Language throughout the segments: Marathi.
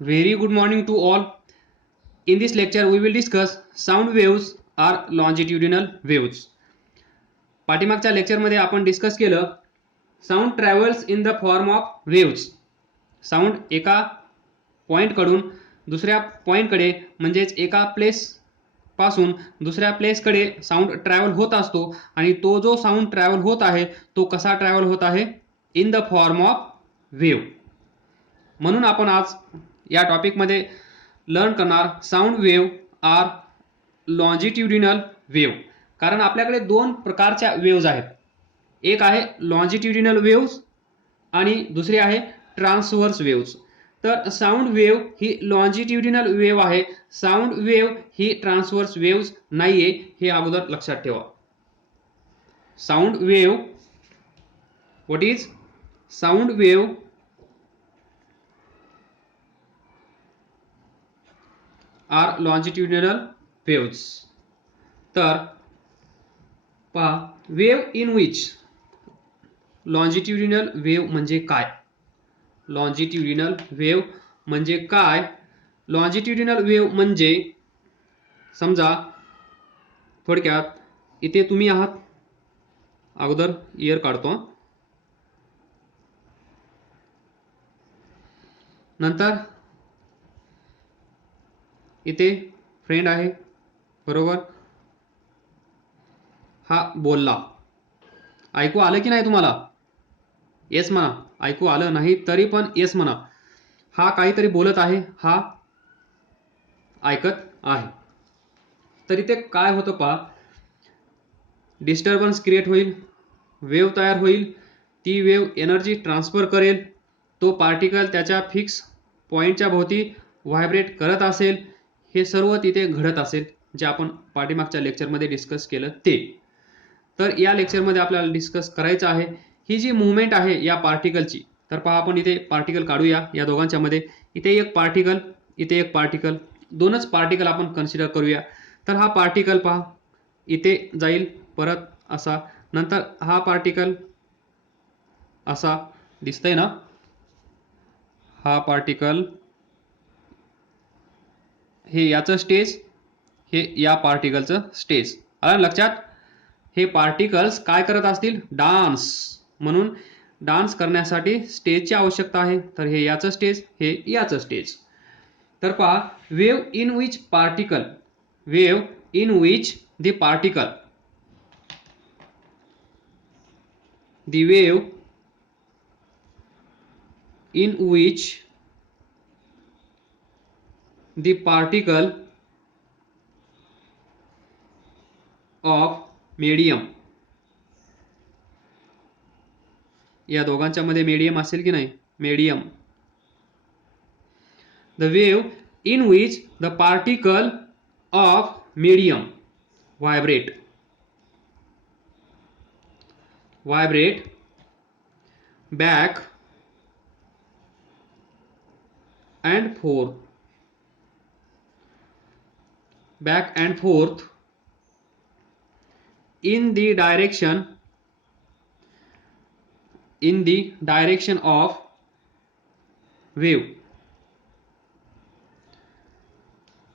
Very good morning to all. In this lecture, we will discuss sound waves are longitudinal waves. पाठीमागच्या लेक्चरमध्ये आपण डिस्कस केलं sound travels in the form of waves. Sound एका पॉइंटकडून दुसऱ्या पॉइंटकडे म्हणजेच एका प्लेस पासून दुसऱ्या प्लेसकडे साऊंड ट्रॅव्हल होत असतो आणि तो जो साऊंड ट्रॅव्हल होत आहे तो कसा ट्रॅव्हल होत आहे in the form of wave. म्हणून आपण आज या टॉपिकमध्ये लर्न करणार sound wave are longitudinal wave. कारण आपल्याकडे दोन प्रकारच्या वेव्ज आहेत. एक आहे लॉन्जिट्युडिनल वेव्स आणि दुसरी आहे ट्रान्सव्हर्स वेव्स. तर साऊंड वेव्ह ही लॉन्जिट्युडिनल वेव्ह आहे. साऊंड वेव्ह ही ट्रान्सव्हर्स वेव्स नाहीये, हे अगोदर लक्षात ठेवा. Sound wave, what is sound wave are longitudinal waves. तर पहा, wave in which longitudinal wave म्हणजे काय? लॉन्जिट्युडिनल वेव्ह म्हणजे काय? लॉन्जिट्युडिनल वेव्ह म्हणजे समजा थोडक्यात इथे तुम्ही आहात. अगोदर इयर काढतो. नंतर इथे फ्रेंड आहे, बरोबर. हा बोलला, ऐकू आलं की नाही तुम्हाला? येस म्हणा. ऐकू आलं नाही तरी पण येस म्हणा. हा काहीतरी बोलत आहे, हा ऐकत आहे. तर इथे काय होतं पहा, डिस्टर्बन्स क्रिएट होईल, वेव्ह तयार होईल. ती वेव्ह एनर्जी ट्रान्सफर करेल. तो पार्टिकल त्याच्या फिक्स पॉइंटच्या भोवती व्हायब्रेट करत असेल. हे सर्व तिथे घडत असेल, जे आपण पाठीमागच्या लेक्चरमध्ये डिस्कस केलं ते. तर या लेक्चरमध्ये आपल्याला डिस्कस करायचं आहे ही जी मुवमेंट आहे या पार्टिकलची. तर पहा, आपण इथे पार्टिकल काढूया या दोघांच्या मध्ये. इथे एक पार्टिकल, इथे एक पार्टिकल, दोनच पार्टिकल आपण कन्सिडर करूया. तर हा पार्टिकल पहा इथे जाईल परत असा, नंतर हा पार्टिकल असा दिसतंय ना. हा पार्टिकल हे याचं स्टेज, हे या पार्टिकलचं स्टेज. आलं लक्षात? हे पार्टिकल्स काय करत असतील? डान्स. म्हणून डान्स करण्यासाठी स्टेजची आवश्यकता आहे. तर हे याचं स्टेज, हे याचं स्टेज. तर पहा, wave in which particle, wave in which the particle, the wave in which the particle of medium. या दोघांच्या मध्ये मीडियम असेल की नाही? Medium. The wave in which the particle of medium vibrate, vibrate back and forth, back and forth in the direction, in the direction of wave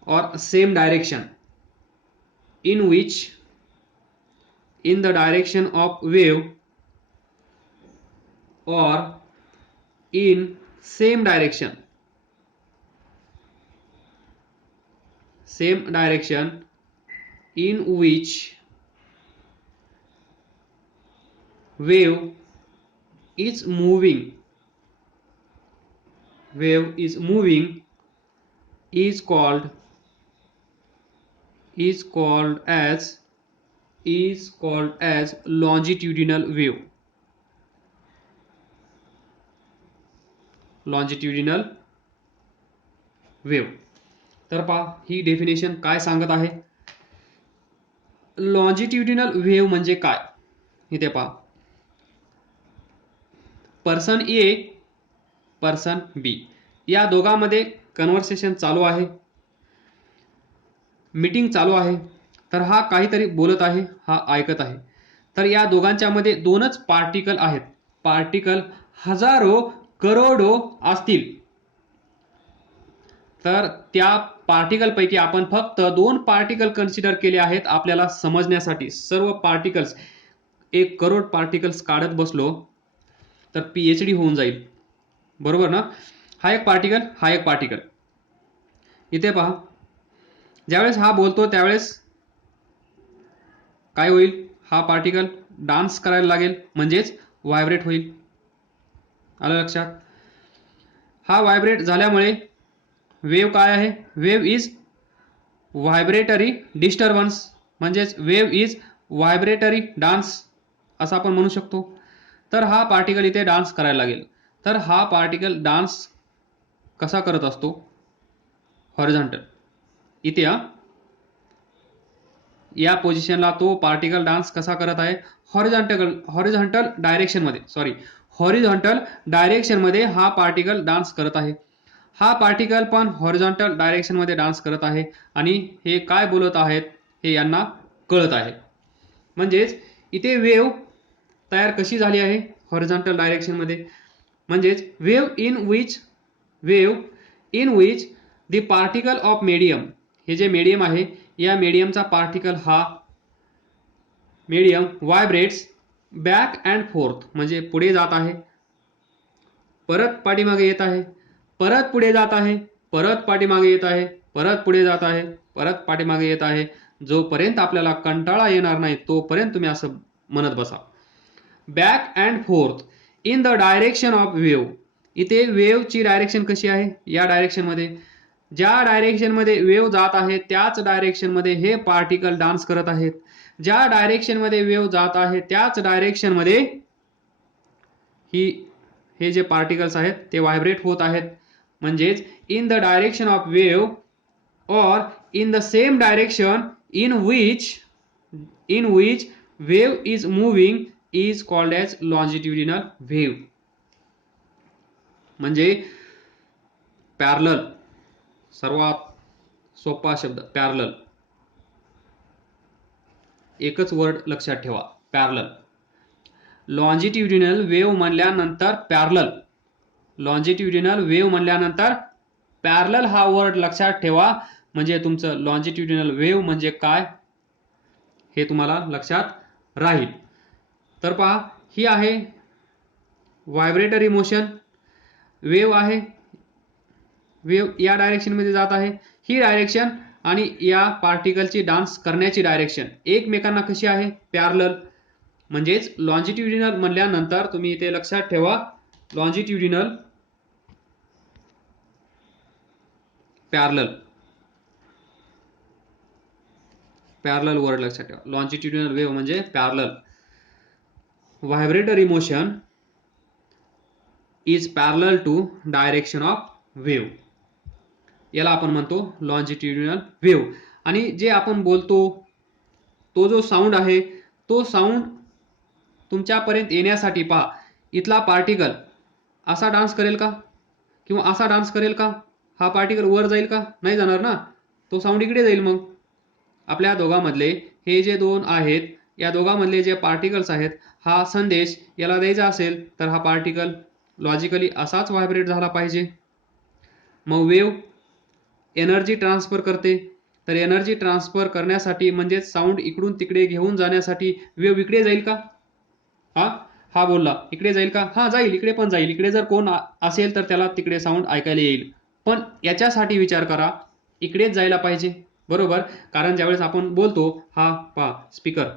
or same direction, in which, in the direction of wave or in same direction, same direction in which wave is moving, wave is moving, is called as longitudinal wave. Longitudinal wave. तर पहा, ही डेफिनेशन काय सांगत आहे? लॉन्जिट्युडिनल वेव्ह म्हणजे काय? इथे पहा, पर्सन ए, पर्सन बी या दोघांमध्ये कन्व्हर्सेशन चालू आहे, मीटिंग चालू आहे. तर हा काहीतरी बोलत आहे, हा ऐकत आहे. तर या दोघांच्या मध्ये दोनच पार्टिकल आहेत. पार्टिकल हजारो करोडो असतील, तर त्या पार्टिकल पैकी आपण फक्त 2 पार्टिकल कन्सिडर केले आहेत आपल्याला समजण्यासाठी. सर्व पार्टिकल्स 1 करोड पार्टिकल्स काढत बसलो तर PhD होऊन जाईल, बरोबर ना. हा एक पार्टिकल, हा एक पार्टिकल. इथे पहा, ज्यावेळेस हा बोलतो त्यावेळेस काय होईल, हा पार्टिकल डान्स करायला लागेल म्हणजेच व्हायब्रेट होईल. आलं लक्षात. हा व्हायब्रेट झाल्यामुळे वेव्ह काय आहे, वेव्ह इज व्हायब्रेटरी डिस्टर्बन्स, म्हणजेच वेव्ह इज व्हायब्रेटरी डान्स असं आपण म्हणू शकतो. तर हा पार्टिकल इथे डान्स करायला लागेल. तर हा पार्टिकल डान्स कसा करत असतो, हॉरिझॉन्टल. इथे या पोझिशनला तो पार्टिकल डान्स कसा करत आहे, हॉरिझॉन्टल डायरेक्शन मध्ये हा पार्टिकल डान्स करत आहे. हा पार्टिकल पण हॉरिझॉन्टल डायरेक्शन मध्ये डान्स करत आहे आणि हे काय बोलत आहेत हे यांना कळत आहे. म्हणजेच इथे वेव्ह तयार कशी झाली आहे, हॉरिझॉन्टल डायरेक्शन मध्ये. म्हणजेच wave in which the particle of medium, हे जे मीडियम आहे या मीडियमचा पार्टिकल हा medium vibrates back and fourth, म्हणजे पुढे जात आहे, परत पाठीमागे येत आहे, परत पुढे जात आहे, परत पाठीमागे येत आहे, परत पुढे जात आहे, परत पाठीमागे येत आहे. जोपर्यंत आपल्याला कंटाळा येणार नाही तोपर्यंत तुम्ही असं म्हणत बसा. Back and fourth in the direction of wave. इथे वेव्हची डायरेक्शन कशी आहे, या डायरेक्शन मध्ये, ज्या डायरेक्शन मध्ये वेव्ह जात आहे त्याच डायरेक्शन मध्ये हे पार्टिकल डान्स करत आहेत. ज्या डायरेक्शन मध्ये वेव्ह जात आहे त्याच डायरेक्शन मध्ये हे जे पार्टिकल्स आहेत ते व्हायब्रेट होत आहेत. म्हणजेच in the direction of wave और in the same direction in which wave is moving is called as longitudinal wave. म्हणजे पॅरलल, सर्वात सोपा शब्द पॅरलल, एकच वर्ड लक्षात ठेवा, पॅरलल. लॉन्जिट्युडिनल वेव्ह म्हणल्यानंतर पॅरलल हा वर्ड लक्षात ठेवा. म्हणजे तुमचं लॉन्जिट्युडिनल वेव्ह म्हणजे काय हे तुम्हाला लक्षात राहील. तर पहा, ही आहे व्हायब्रेटरी मोशन, वेव्ह आहे, वेव्ह या डायरेक्शन मध्ये जात आहे. ही डायरेक्शन आणि या पार्टिकलची डान्स करण्याची डायरेक्शन एकमेकांना कशी आहे, पॅरलल. म्हणजेच लॉन्जिट्युडिनल म्हणल्यानंतर तुम्ही इथे लक्षात ठेवा, लॉन्जिट्युडिनल पॅरलल वर्ड लक्षात ठेवा. लॉन्जिट्युडिनल वेव्ह म्हणजे parallel. Vibratory motion is parallel to direction of wave, याला आपण म्हणतो लॉन्जिट्युडिनल वेव्ह. आणि जे आपण बोलतो तो जो साऊंड आहे, तो साऊंड तुमच्यापर्यंत येण्यासाठी पहा, इथला पार्टिकल असा डान्स करेल का किंवा असा डान्स करेल का, हा पार्टिकल वर जाईल का, नाही जाणार ना, तो साऊंड इकडे जाईल. मग आपल्या दोघांमधले हे जे दोन आहेत, या दोघांमधले जे पार्टिकल्स आहेत, हा संदेश याला द्यायचा असेल तर हा पार्टिकल लॉजिकली असाच व्हायब्रेट झाला पाहिजे. मग वेव्ह एनर्जी ट्रान्सफर करते, तर एनर्जी ट्रान्सफर करण्यासाठी म्हणजे साऊंड इकडून तिकडे घेऊन जाण्यासाठी वेव्ह इकडे जाईल का, हा बोलला इकडे जाईल का, हा जाईल, इकडे पण जाईल. इकडे जर कोण असेल तर त्याला तिकडे साऊंड ऐकायला येईल. पण याच्यासाठी विचार करा, इकडेच जायला पाहिजे, बरोबर. कारण ज्यावेळेस आपण बोलतो, हा पहा स्पीकर,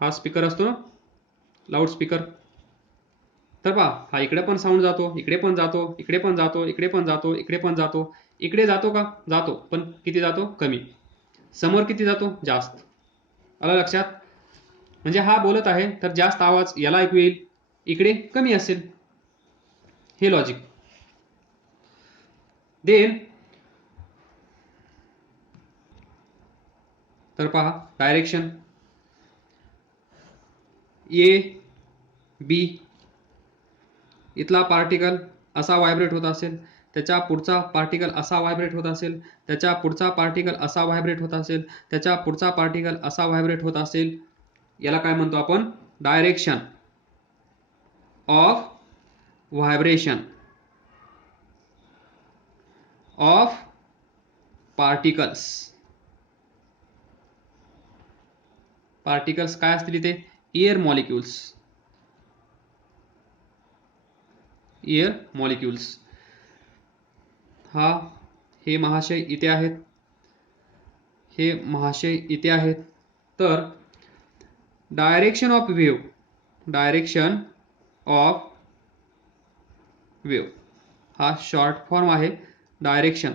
हा स्पीकर असतो ना, लाऊड स्पीकर. तर पहा, हा इकडे पण साऊंड जातो, इकडे पण जातो, इकडे पण जातो, इकडे पण जातो, इकडे पण जातो. इकडे जातो का, जातो, पण किती जातो, कमी. समोर किती जातो, जास्त. आलं लक्षात. म्हणजे हा बोलत आहे तर जास्त आवाज याला ऐकू येईल, इकडे कमी असेल, हे लॉजिक. देन तर पहा, डायरेक्शन ए बी, इथला पार्टिकल असा व्हायब्रेट होत असेल, त्याच्या पुढचा पार्टिकल असा व्हायब्रेट होत असेल, त्याच्या पुढचा पार्टिकल असा व्हायब्रेट होत असेल, त्याच्या पुढचा पार्टिकल असा व्हायब्रेट होत असेल. याला काय म्हणतो आपण, direction of vibration. Of particles. Particles काय असतील इथे? Air molecules. Air molecules. हे महाशय इथे आहेत, हे महाशय इथे आहेत. तर direction of wave, direction of wave हा शॉर्ट फॉर्म आहे. डायरेक्शन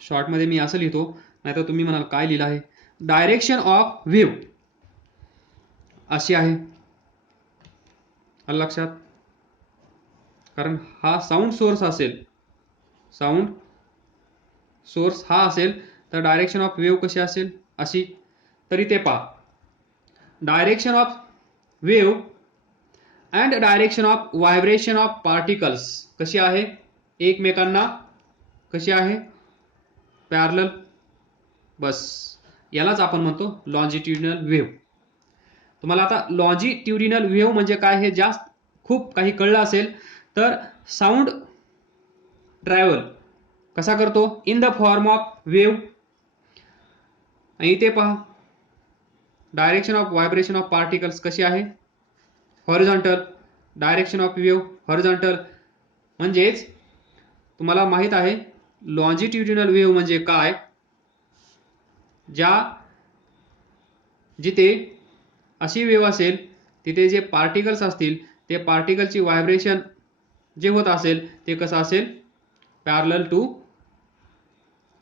शॉर्ट मध्ये मी असं लिहितो, नाहीतर तुम्ही म्हणाल काय लिहिलं आहे. डायरेक्शन ऑफ वेव्ह अशी आहे. आलं लक्षात? कारण हा साऊंड सोर्स असेल, साऊंड सोर्स हा असेल, तर डायरेक्शन ऑफ वेव्ह कशी असेल? अशी. तरी ते पहा, direction of wave and direction of vibration of particles कशी आहे? एकमेकांना कशी आहे? पॅरलल. बस यालाच आपण म्हणतो लॉन्जिट्युडिनल वेव्ह. तुम्हाला आता लॉन्जिट्युडिनल वेव्ह म्हणजे काय हे जास्त खूप काही कळलं असेल. तर साऊंड ट्रॅव्हल कसा करतो? In the form of wave. आणि इथे पहा, direction of vibration of particles कशी आहे? Horizontal. Direction of wave horizontal. म्हणजेच तुम्हाला माहित आहे लॉन्जिट्युडिनल वेव्ह म्हणजे काय? जिथे अशी वेव्ह असेल तिथे जे पार्टिकल्स असतील ते पार्टिकलची व्हायब्रेशन जे होत असेल ते कसं असेल? Parallel to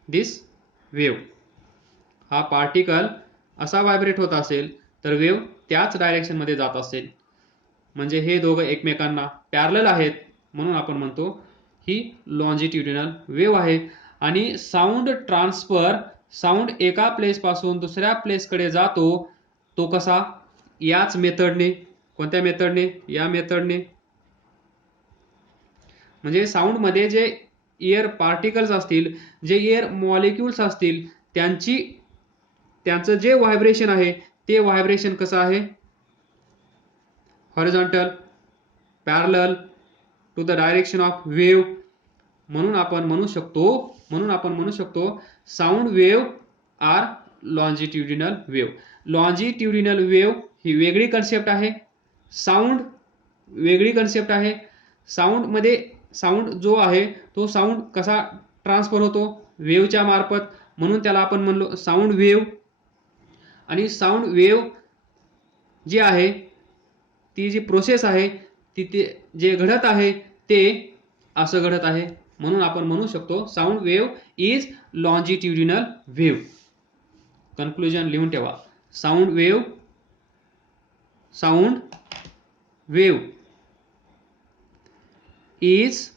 this wave. हा पार्टिकल असा व्हायब्रेट होत असेल तर वेव्ह त्याच डायरेक्शन मध्ये जात असेल. म्हणजे हे दोघं एकमेकांना पॅरलल आहेत, म्हणून आपण म्हणतो ही लॉन्जिट्युडिनल वेव्ह आहे. आणि साऊंड ट्रान्सफर, साऊंड एका प्लेस पासून दुसऱ्या प्लेसकडे जातो, तो कसा? याच मेथडने. कोणत्या मेथडने? या मेथडने. म्हणजे साऊंड मध्ये जे एअर पार्टिकल्स असतील, जे एअर मॉलिक्युल्स असतील, त्यांचं जे व्हायब्रेशन आहे ते व्हायब्रेशन कसं आहे? Horizontal, parallel to the direction of wave. म्हणून आपण म्हणू शकतो sound wave are longitudinal wave. Longitudinal wave ही वेगळी कन्सेप्ट आहे, साऊंड वेगळी कन्सेप्ट आहे. साऊंड मध्ये साऊंड जो आहे तो साऊंड कसा ट्रान्सफर होतो? वेव्हच्या मार्फत. म्हणून त्याला आपण म्हणलो साऊंड वेव्ह. आणि साऊंड वेव्ह जी आहे ती जी प्रोसेस आहे तिथे जे घडत आहे ते असं घडत आहे. म्हणून आपण म्हणू शकतो sound wave is longitudinal wave. Conclusion लिहून ठेवा. Sound wave is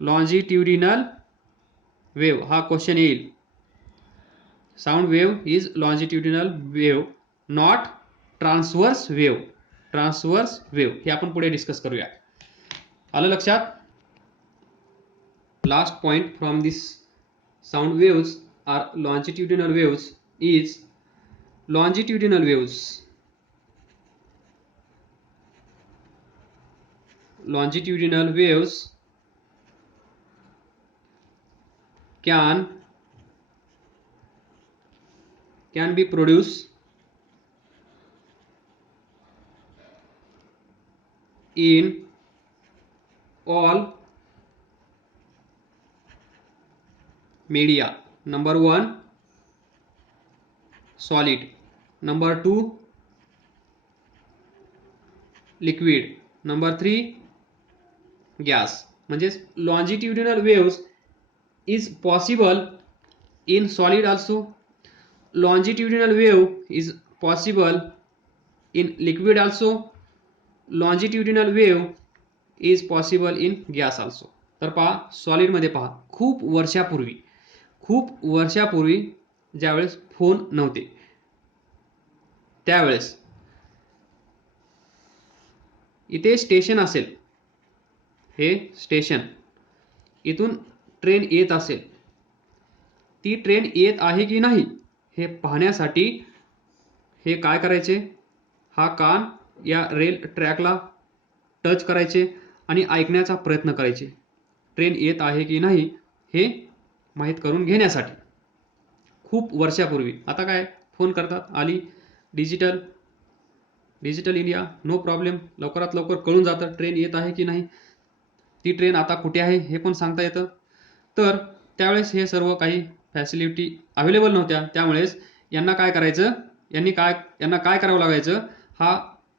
longitudinal wave. हा क्वेश्चन येईल. Sound wave is longitudinal wave, not transverse wave. Transverse wave हे आपण पुढे डिस्कस करूया. आलं लक्षात? Last point from this sound waves are longitudinal waves is longitudinal waves. Longitudinal waves can be produced in all media. Number 1 solid, number 2 liquid, number 3 gas. म्हणजे longitudinal waves is possible in solid also. Longitudinal wave is possible in liquid also. Longitudinal wave is possible in gas also. तर पहा, सॉलिड मध्ये पहा, खूप वर्षापूर्वी ज्यावेळेस फोन नव्हते त्यावेळेस इथे स्टेशन असेल, हे स्टेशन, इथून ट्रेन येत असेल, ती ट्रेन येत आहे की नाही हे पाहण्यासाठी हे काय करायचे? हा कान या रेल ट्रॅकला टच करायचे आणि ऐकण्याचा प्रयत्न करायचे, ट्रेन येत आहे की नाही हे माहीत करून घेण्यासाठी. खूप वर्षापूर्वी. आता काय फोन करतात, आली डिजिटल इंडिया, नो प्रॉब्लेम, लवकरात लवकर कळून जातं ट्रेन येत आहे की नाही, ती ट्रेन आता कुठे आहे हे पण सांगता येतं. तर त्यावेळेस हे सर्व काही फॅसिलिटी अवेलेबल नव्हत्या. त्यामुळेच यांना काय करायचं, यांना काय करावं लागायचं,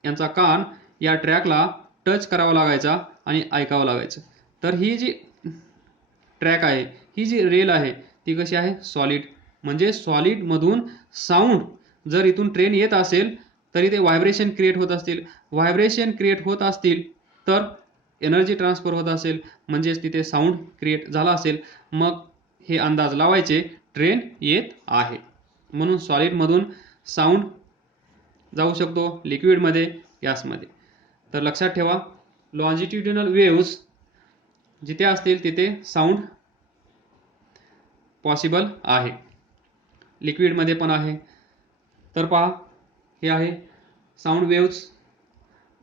यांचा कान या ट्रॅकला टच करावा लागायचा आणि ऐकावं लागायचं. तर ही जी ट्रॅक आहे, ही जी रेल आहे ती कशी आहे, सॉलिड. म्हणजे सॉलिडमधून साऊंड जर इथून ट्रेन येत असेल तरी ते व्हायब्रेशन क्रिएट होत असतील तर एनर्जी ट्रान्सफर होत असेल, म्हणजेच तिथे साऊंड क्रिएट झाला असेल, मग हे अंदाज लावायचे ट्रेन येत आहे. म्हणून सॉलिडमधून साऊंड जाऊ शकतो लिक्विडमध्ये, गॅसमध्ये. तर लक्षात ठेवा, लॉन्जिट्युडिनल वेव्स जिथे असतील तिथे साऊंड पॉसिबल आहे, लिक्विडमध्ये पण आहे. तर पहा, हे आहे साऊंड वेव्स,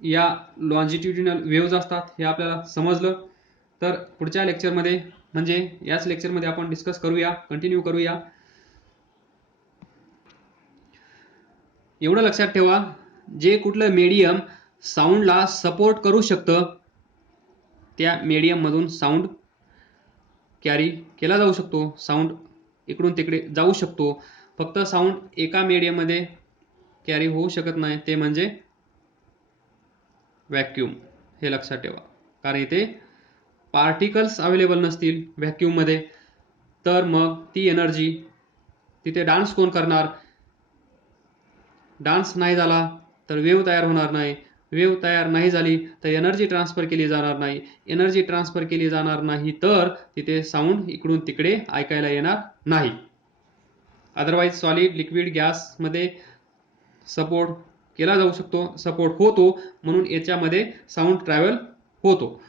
या लॉन्जिट्युडिनल वेव्स असतात, हे आपल्याला समजलं. तर पुढच्या लेक्चरमध्ये, म्हणजे याच लेक्चरमध्ये आपण डिस्कस करूया, कंटिन्यू करूया. एवढं लक्षात ठेवा, जे कुठलं मीडियम साऊंडला सपोर्ट करू शकतं त्या मीडियममधून साऊंड कॅरी केला जाऊ शकतो, साऊंड इकडून तिकडे जाऊ शकतो. फक्त साऊंड एका मीडियममध्ये कॅरी होऊ शकत नाही, ते म्हणजे व्हॅक्यूम. हे लक्षात ठेवा, कारण इथे पार्टिकल्स अवेलेबल नसतील व्हॅक्यूममध्ये, तर मग ती एनर्जी तिथे डान्स कोण करणार, डान्स नाही झाला तर वेव्ह तयार होणार नाही, वेव्ह तयार नाही झाली तर एनर्जी ट्रान्सफर केली जाणार नाही, एनर्जी ट्रान्सफर केली जाणार नाही तर तिथे साऊंड इकडून तिकडे ऐकायला येणार नाही. अदरवाईज सॉलिड, लिक्विड, गॅसमध्ये सपोर्ट केला जाऊ शकतो, सपोर्ट होतो, म्हणून याच्यामध्ये साऊंड ट्रॅव्हल होतो.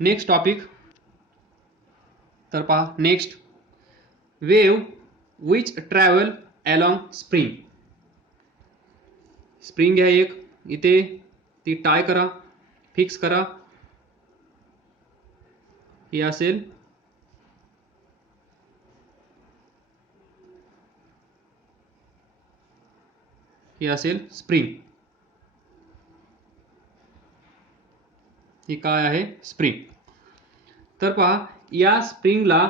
नेक्स्ट टॉपिक, तर पहा, next, wave which travel along spring. Spring आहे एक, इथे ती टाय करा, फिक्स करा, ही असेल स्प्रिंग. ही काय आहे, स्प्रिंग. तर पहा, या स्प्रिंगला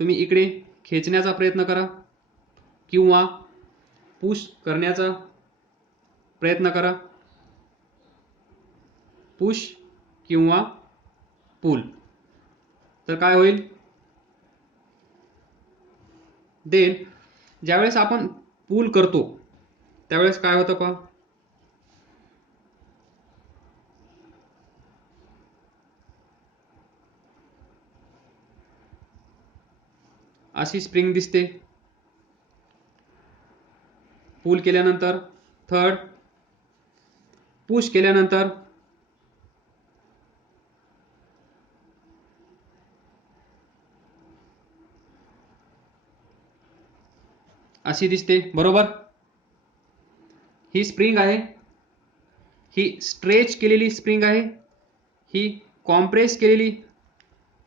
तुम्ही इकडे खेचण्याचा प्रयत्न करा किंवा पुश करण्याचा प्रयत्न करा, पुश किंवा पुल. तर काय होईल, देन ज्यावेळेस आपण पुल करतो त्यावेळेस काय होतं पहा, अशी स्प्रिंग दिसते. पुल केल्यानंतर, थर्ड पुश केल्यानंतर अशी दिसते, बरोबर. ही स्प्रिंग आहे, ही स्ट्रेच केलेली स्प्रिंग आहे, ही कॉम्प्रेस केलेली,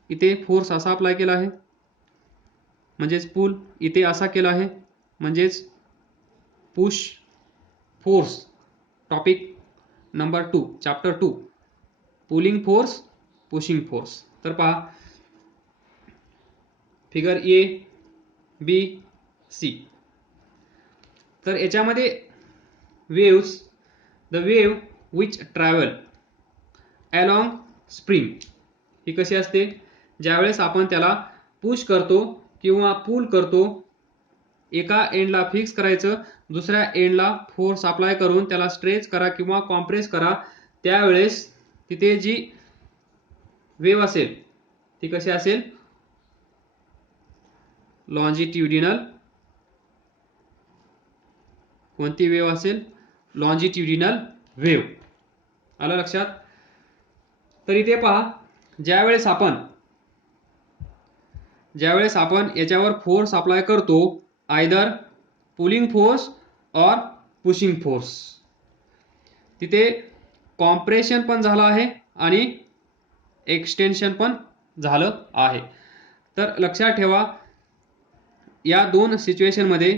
इथे फोर्स असा अप्लाय केला आहे म्हणजेच पुल, इथे असा केला आहे म्हणजेच push force. Topic number 2, chapter 2, pulling force, pushing force. तर पहा, फिगर ए, बी, सी. तर याच्यामध्ये waves, the wave which travel along spring, ही कशी असते, ज्यावेळेस आपण त्याला पुश करतो किंवा पुल करतो, एका एंडला फिक्स करायचं, दुसऱ्या एंडला फोर्स अप्लाय करून त्याला स्ट्रेच करा किंवा कॉम्प्रेस करा, त्यावेळेस तिथे जी वेव्ह असेल ती कशी असेल, लॉन्जिट्युडिनल. कोणती वेव्ह असेल, लॉन्जिट्युडिनल वेव्ह. आलं लक्षात. तर इथे पहा, ज्यावेळेस आपण याच्यावर फोर्स अप्लाय करतो, आयदर पुलिंग फोर्स और पुशिंग फोर्स, तिथे कॉम्प्रेशन पण झाला आहे आणि एक्सटेन्शन पण झालं आहे. तर लक्षात ठेवा, या दोन सिच्युएशनमध्ये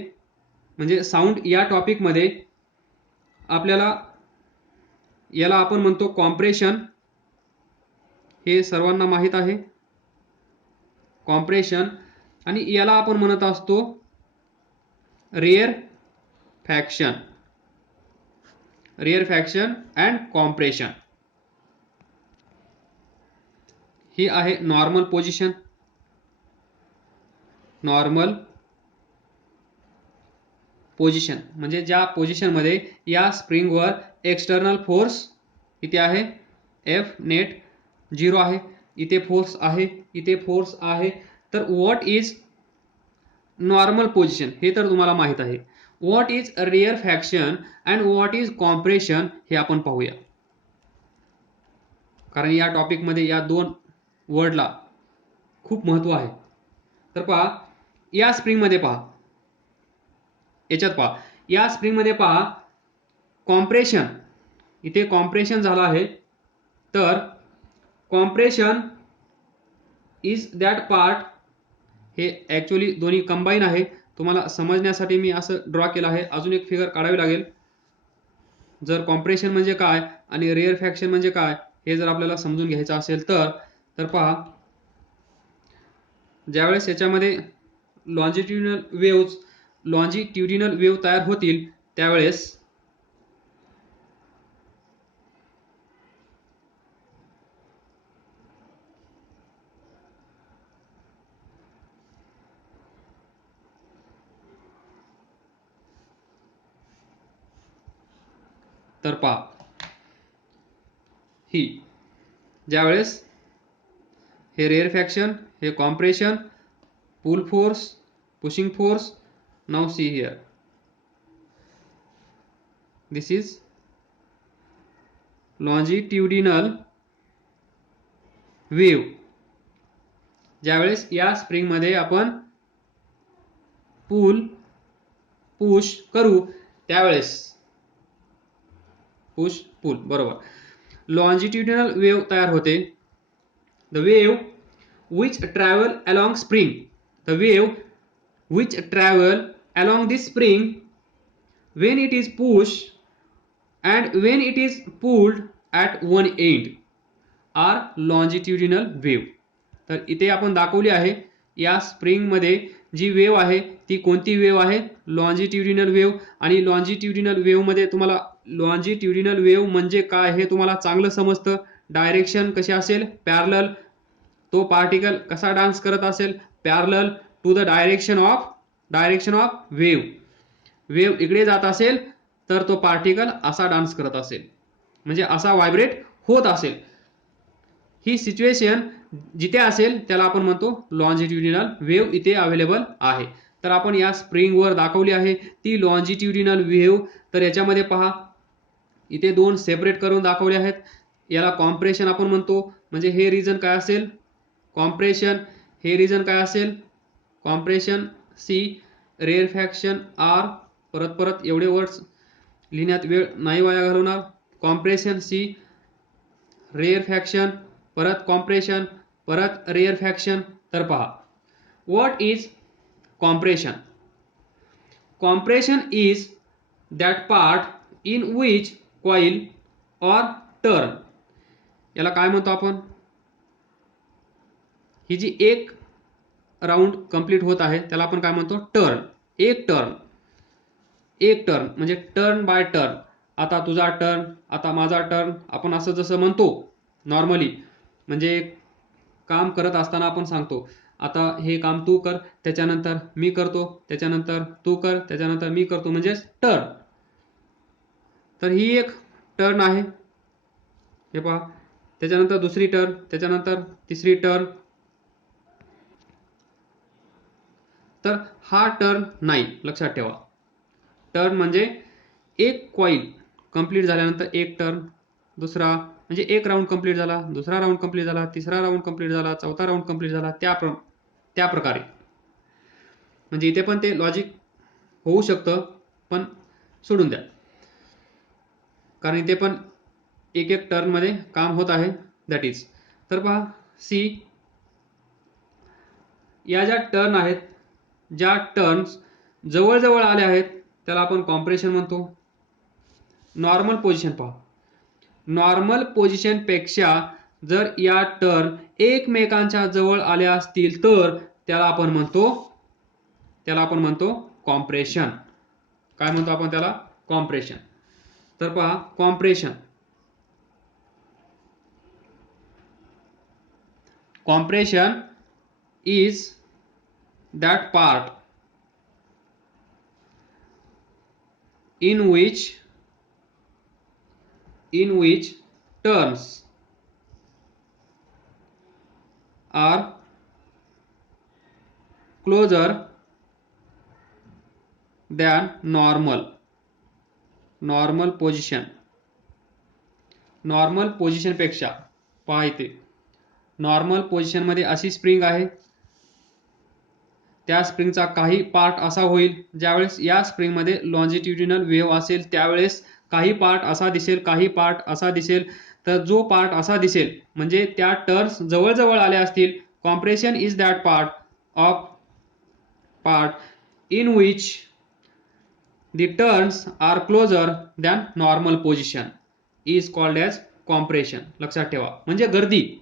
म्हणजे साऊंड या टॉपिकमध्ये आपल्याला याला आपण म्हणतो कॉम्प्रेशन, हे सर्वांना माहीत आहे कॉम्प्रेशन, आणि याला आपण म्हणत असतो रेअरफॅक्शन अँड कॉम्प्रेशन. ही आहे नॉर्मल पोझिशन. म्हणजे ज्या पोझिशनमध्ये या स्प्रिंगवर एक्सटर्नल फोर्स किती आहे, एफ नेट 0 आहे. इथे फोर्स आहे, इथे फोर्स आहे. तर व्हॉट इज नॉर्मल पोझिशन हे तर तुम्हाला माहित आहे. What is rarefaction and what is compression हे आपण पाहूया, कारण या टॉपिकमध्ये या दोन वर्डला खूप महत्त्व आहे. तर पहा, या स्प्रिंगमध्ये पहा, याच्यात पहा, या स्प्रिंगमध्ये पहा कॉम्प्रेशन, इथे कॉम्प्रेशन झालं आहे. तर कॉम्प्रेशन इज दॅट पार्ट, हे ॲक्च्युअली दोन्ही कंबाईन आहे. तुम्हाला समजण्यासाठी मी असं ड्रॉ केलं आहे. अजून एक फिगर काढावी लागेल. जर कॉम्प्रेशन म्हणजे काय आणि रेअरफॅक्शन म्हणजे काय हे जर आपल्याला समजून घ्यायचं असेल तर पहा, ज्यावेळेस याच्यामध्ये लॉन्जिट्युडिनल वेव्ह तयार होतील त्यावेळेस तर पहा, ही ज्यावेळेस हे रेअरफॅक्शन, हे compression, pull force, pushing force. Now see here, this is longitudinal wave. ज्यावेळेस या स्प्रिंगमध्ये आपण पुश करू त्यावेळेस पुश पुल, बरोबर, लॉन्जिट्युडिनल वेव्ह तयार होते. The wave which travel along spring, the wave which travel along this spring when it is pushed and when it is pulled at one end are longitudinal wave. तर इथे आपण दाखवली आहे या स्प्रिंग मध्ये जी वेव्ह आहे ती कोणती वेव्ह आहे, लॉन्जिट्युडिनल वेव्ह. आणि लॉन्जिट्युडिनल वेव्ह मध्ये तुम्हाला लॉन्जिट्युडिनल वेव्ह म्हणजे काय हे तुम्हाला चांगलं समजतं. डायरेक्शन कशी असेल, पॅरलल. तो पार्टिकल कसा डान्स करत असेल, parallel to the direction of wave इकडे जात असेल तर तो पार्टिकल असा डान्स करत असेल, म्हणजे असा व्हायब्रेट होत असेल. ही सिच्युएशन जिथे असेल त्याला आपण म्हणतो लॉन्जिट्युडिनल वेव्ह इथे अवेलेबल आहे. तर आपण या स्प्रिंगवर दाखवली आहे ती लॉन्जिट्युडिनल वेव्ह. तर याच्यामध्ये पहा, इथे दोन सेपरेट करून दाखवले आहेत. याला कॉम्प्रेशन आपण म्हणतो, म्हणजे हे रिजन काय असेल, कॉम्प्रेशन. हे रिजन काय असेल, कॉम्प्रेशन. C, रेअरफॅक्शन R. परत एवढे वर्ड्स लिहिण्यात वेळ नाही वाया घालवणार. कॉम्प्रेशन सी, रेअरफॅक्शन, परत कॉम्प्रेशन, परत रेअरफॅक्शन. तर पहा, what is compression. Compression is that part in which coil or turn, याला काय म्हणतो आपण, ही जी एक राऊंड कंप्लीट होत आहे त्याला आपण काय म्हणतो, टर्न. एक टर्न म्हणजे टर्न बाय टर्न. आता तुझा टर्न, आता माझा टर्न, आपण असं जसं म्हणतो नॉर्मली, म्हणजे काम करत असताना आपण सांगतो आता हे काम तू कर, त्याच्यानंतर मी करतो, त्याच्यानंतर तू कर, त्याच्यानंतर मी करतो, म्हणजे टर्न. तर ही एक टर्न आहे, हे पहा. त्याच्यानंतर दुसरी टर्न, त्याच्यानंतर तिसरी टर्न. तर हा टर्न नाही, लक्षात ठेवा. टर्न म्हणजे एक कॉईल कंप्लीट झाल्यानंतर एक टर्न, दुसरा म्हणजे एक राऊंड कंप्लीट झाला, दुसरा राऊंड कंप्लीट झाला, तिसरा राऊंड कंप्लीट झाला, चौथा राऊंड कंप्लीट झाला, त्या प्रकारे. म्हणजे इथे पण ते लॉजिक होऊ शकतं, पण सोडून द्या, कारण इथे पण एक टर्न मध्ये काम होत आहे. That is. तर पहा सी, या ज्या टर्न आहेत, ज्या टर्न्स जवळजवळ आले आहेत त्याला आपण कॉम्प्रेशन म्हणतो. नॉर्मल पोझिशन पहा, नॉर्मल पोझिशन पेक्षा जर या टर्न एकमेकांच्या जवळ आल्या असतील तर त्याला आपण म्हणतो कॉम्प्रेशन. काय म्हणतो आपण त्याला? कॉम्प्रेशन. तर पहा compression, compression is that part in which turns are closer than normal position. Normal position पेक्षा पहा इथे नॉर्मल पोझिशन मध्ये अशी स्प्रिंग आहे, त्या स्प्रिंगचा काही पार्ट असा होईल ज्यावेळेस या स्प्रिंग मध्ये लॉन्जिट्युडिनल वेव्ह असेल त्यावेळेस काही पार्ट असा दिसेल, काही पार्ट असा दिसेल. तर जो पार्ट असा दिसेल म्हणजे त्या टर्न्स जवळजवळ आल्या असतील. Compression is that part in which the turns are closer than normal position is called as compression. लक्षात ठेवा. म्हणजे गर्दी,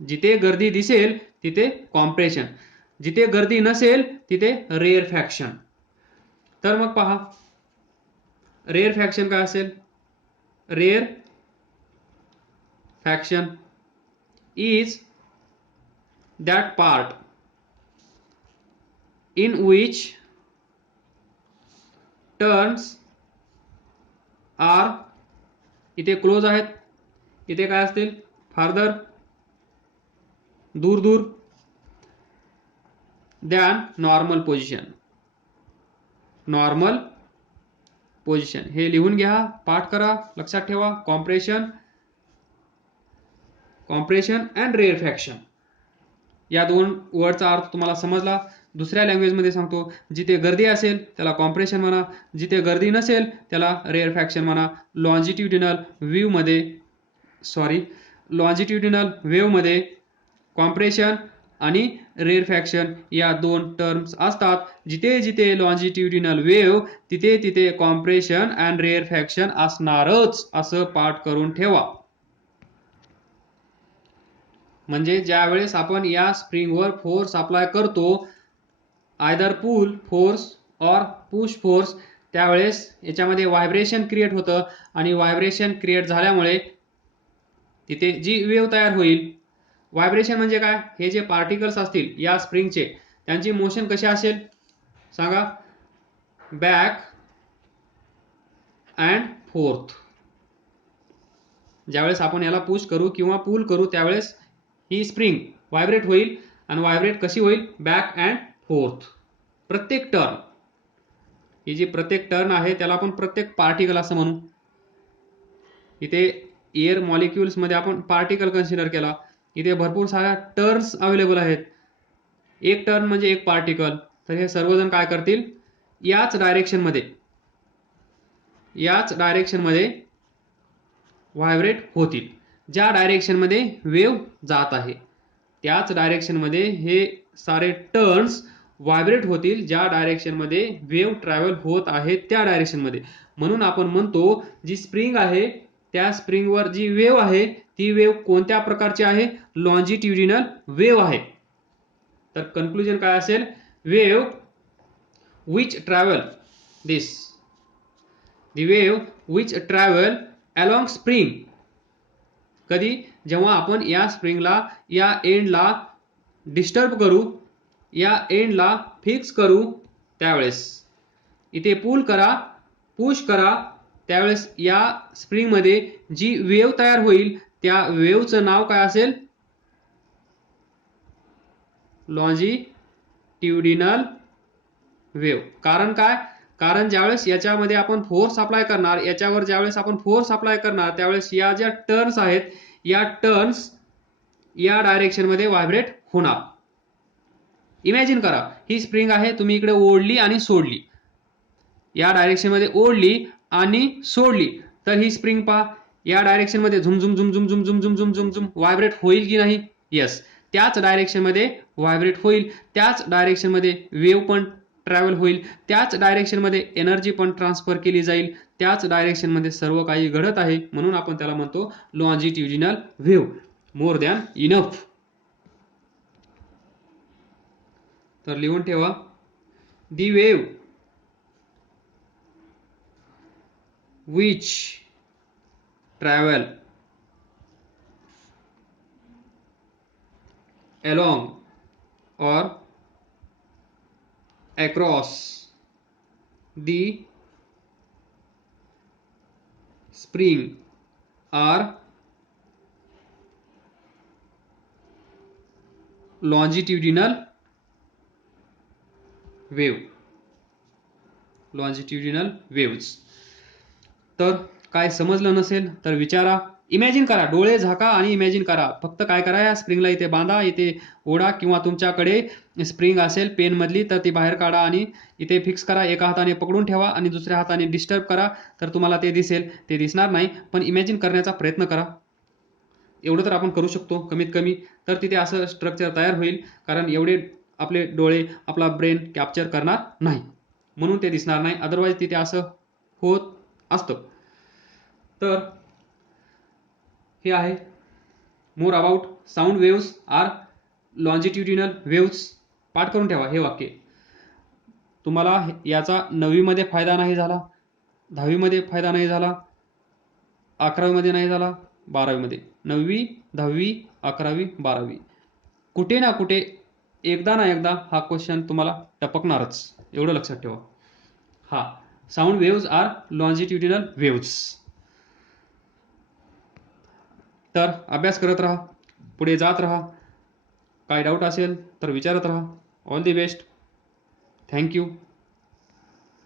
जिथे गर्दी दिसेल तिथे कॉम्प्रेशन, जिथे गर्दी नसेल तिथे रेअरफॅक्शन. तर मग पहा रेअरफॅक्शन काय असेल? Rarefaction is that part in which turns are, इथे क्लोज आहेत, इथे काय असतील? फार्दर, दूर दूर, than normal position. Normal position हे लिहून घ्या, पाठ करा, लक्षात ठेवा. कॉम्प्रेशन अँड रेअरफॅक्शन या दोन वर्डचा अर्थ तुम्हाला समजला. दुसऱ्या लँग्वेज मध्ये सांगतो, जिथे गर्दी असेल त्याला कॉम्प्रेशन म्हणा, जिथे गर्दी नसेल त्याला रेअरफॅक्शन म्हणा. लॉन्जिट्युडिनल वेव्ह मध्ये कॉम्प्रेशन आणि रेअरफॅक्शन या दोन टर्म्स असतात. जिथे जिथे लॉन्जिट्युडिनल वेव्ह तिथे तिथे कॉम्प्रेशन अँड रेअरफॅक्शन असणारच, असं पाठ करून ठेवा. म्हणजे ज्या वेळेस आपण या स्प्रिंगवर फोर्स अप्लाय करतो, आयदर पुल फोर्स और पुश फोर्स, त्यावेळेस याच्यामध्ये व्हायब्रेशन क्रिएट होतं आणि व्हायब्रेशन क्रिएट झाल्यामुळे तिथे जी वेव्ह तयार होईल. व्हायब्रेशन म्हणजे काय? हे जे पार्टिकल्स असतील या स्प्रिंगचे त्यांची मोशन कशी असेल सांगा? Back and fourth. ज्यावेळेस आपण याला पुश करू किंवा पुल करू त्यावेळेस ही स्प्रिंग व्हायब्रेट होईल आणि व्हायब्रेट कशी होईल? Back and fourth. प्रत्येक टर्न, ही जी प्रत्येक टर्न आहे त्याला आपण प्रत्येक पार्टिकल असं म्हणू. इथे एअर मॉलिक्युल्स मध्ये आपण पार्टिकल कन्सिडर केला. इथे भरपूर साऱ्या टर्न्स अवेलेबल आहेत. एक टर्न म्हणजे एक पार्टिकल. तर हे सर्वजण काय करतील? याच डायरेक्शन मध्ये व्हायब्रेट होतील. ज्या डायरेक्शन मध्ये वेव्ह जात आहे त्याच डायरेक्शन मध्ये हे सारे टर्न्स व्हायब्रेट होतील, ज्या डायरेक्शन मध्ये वेव्ह ट्रॅव्हल होत आहे त्या डायरेक्शन मध्ये. म्हणून आपण म्हणतो जी स्प्रिंग आहे त्या स्प्रिंगवर जी वेव्ह आहे ती वेव्ह कोणत्या प्रकारची आहे? लॉन्जिट्युडिनल वेव्ह आहे. तर कन्क्लुजन काय असेल? Wave which travel the wave which travel along spring. कधी? जेव्हा आपण या स्प्रिंगला या एंडला डिस्टर्ब करू, या एंडला फिक्स करू त्यावेळेस. इथे पुल करा, पुश करा, त्यावेळेस या स्प्रिंग मध्ये जी वेव्ह तयार होईल त्या वेव्हचं नाव काय असेल? Longitudinal wave. कारण काय? कारण ज्यावेळेस याच्यामध्ये आपण फोर्स अप्लाय करणार, याच्यावर ज्यावेळेस आपण फोर्स अप्लाय करणार त्यावेळेस या ज्या टर्न्स आहेत या टर्न्स या डायरेक्शन मध्ये व्हायब्रेट होणार. इमॅजिन करा, ही स्प्रिंग आहे, तुम्ही इकडे ओढली आणि सोडली, या डायरेक्शन मध्ये ओढली आणि सोडली, तर ही स्प्रिंग पहा या डायरेक्शन मध्ये झुम झुम झुम झुम झुम झुम झुम झुम झुम झुम व्हायब्रेट होईल की नाही? येस, त्याच डायरेक्शन मध्ये व्हायब्रेट होईल, त्याच डायरेक्शन मध्ये वेव्ह पण ट्रॅव्हल होईल, त्याच डायरेक्शन मध्ये एनर्जी पण ट्रान्सफर केली जाईल, त्याच डायरेक्शन मध्ये सर्व काही घडत आहे, म्हणून आपण त्याला म्हणतो longitudinal wave. More than enough. तर लिहून ठेवा, दी wave which travel along or across the spring are longitudinal wave. longitudinal waves. तर काय समजलं नसेल तर विचारा. इमॅजिन करा, डोळे झाका आणि इमॅजिन करा. फक्त काय करा, या स्प्रिंगला इथे बांधा, इथे ओढा, किंवा तुमच्याकडे स्प्रिंग असेल पेन मधली तर ती बाहेर काढा आणि इथे फिक्स करा. एका हाताने पकडून ठेवा आणि दुसऱ्या हाताने डिस्टर्ब करा, तर तुम्हाला ते दिसेल. ते दिसणार नाही, पण इमॅजिन करण्याचा प्रयत्न करा. एवढं तर आपण करू शकतो कमीत कमी. तर तिथे असं स्ट्रक्चर तयार होईल, कारण एवढे आपले डोळे आपला ब्रेन कॅप्चर करणार नाही, म्हणून ते दिसणार नाही. अदरवाईज तिथे असं होत असतं. तर हे आहे more about sound waves are longitudinal waves. पाठ करून ठेवा हे वाक्य. तुम्हाला याचा 9वी मध्ये फायदा नाही झाला, 10वी मध्ये फायदा नाही झाला, 11वी मध्ये नाही झाला, 12वी मध्ये. 9वी, 10वी, 11वी, 12वी, कुठे ना कुठे एकदा ना एकदा हा क्वेश्चन तुम्हाला टपकणारच, एवढं लक्षात ठेवा. हा, sound waves are longitudinal waves. तर अभ्यास करत राहा, पुढे जात राहा. काय डाऊट असेल तर विचारत राहा. All the best. थँक्यू.